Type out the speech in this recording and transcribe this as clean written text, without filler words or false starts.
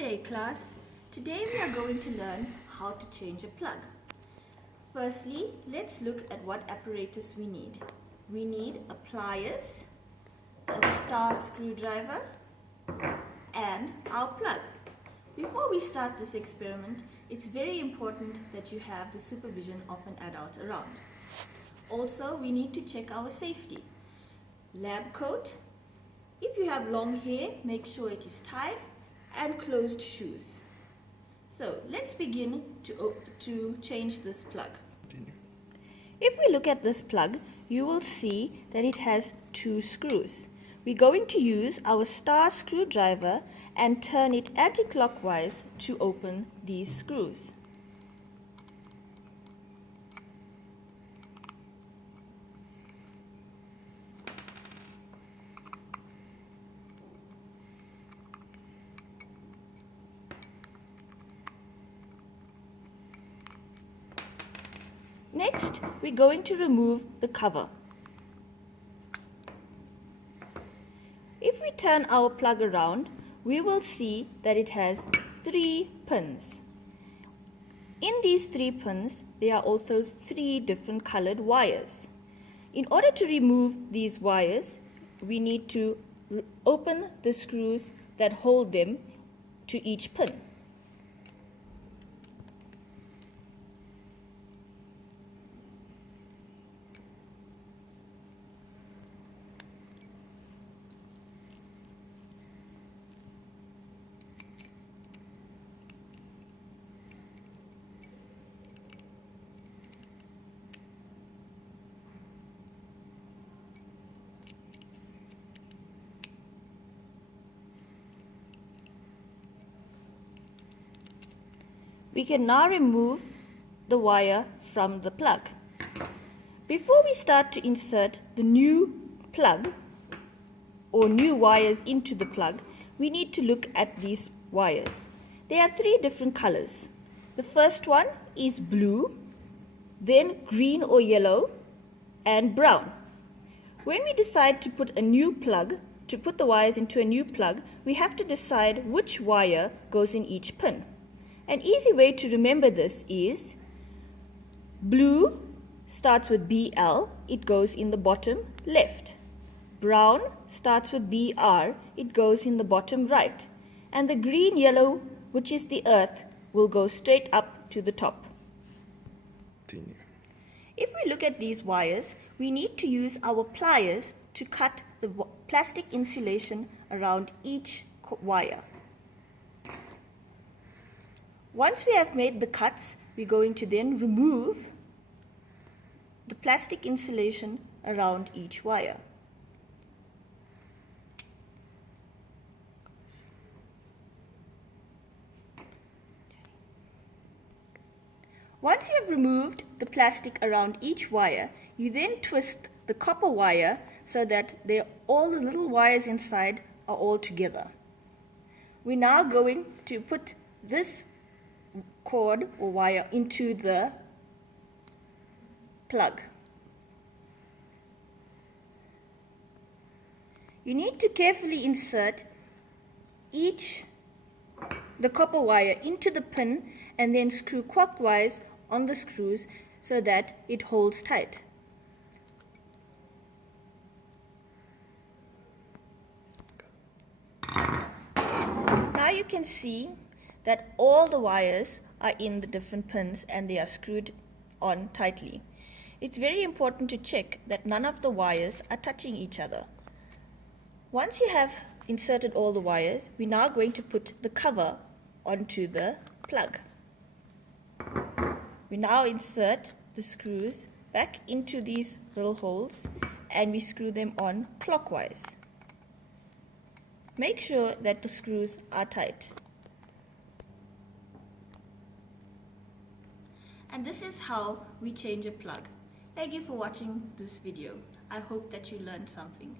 day, class. Today we are going to learn how to change a plug. Firstly, let's look at what apparatus we need. We need a pliers, a star screwdriver, and our plug. Before we start this experiment, it's very important that you have the supervision of an adult around. Also, we need to check our safety. Lab coat. If you have long hair, make sure it is tied, and closed shoes. So let's begin to change this plug. If we look at this plug, you will see that it has two screws. We're going to use our star screwdriver and turn it anti-clockwise to open these screws. Next, we're going to remove the cover. If we turn our plug around, we will see that it has 3 pins. In these 3 pins, there are also 3 different colored wires. In order to remove these wires, we need to open the screws that hold them to each pin. We can now remove the wire from the plug. Before we start to insert the new plug or new wires into the plug, we need to look at these wires. There are 3 different colors. The first one is blue, then green or yellow, and brown. When we decide to put a new plug, to put the wires into a new plug, we have to decide which wire goes in each pin. An easy way to remember this is blue starts with BL, it goes in the bottom left. Brown starts with BR, it goes in the bottom right. And the green yellow, which is the earth, will go straight up to the top. If we look at these wires, we need to use our pliers to cut the plastic insulation around each wire. Once we have made the cuts, we're going to then remove the plastic insulation around each wire. Once you have removed the plastic around each wire, you then twist the copper wire so that all the little wires inside are all together. We're now going to put this cord or wire into the plug. You need to carefully insert the copper wire into the pin and then screw clockwise on the screws so that it holds tight. Now you can see that all the wires are in the different pins and they are screwed on tightly. It's very important to check that none of the wires are touching each other. Once you have inserted all the wires, we're now going to put the cover onto the plug. We now insert the screws back into these little holes and we screw them on clockwise. Make sure that the screws are tight. And this is how we change a plug. Thank you for watching this video. I hope that you learned something.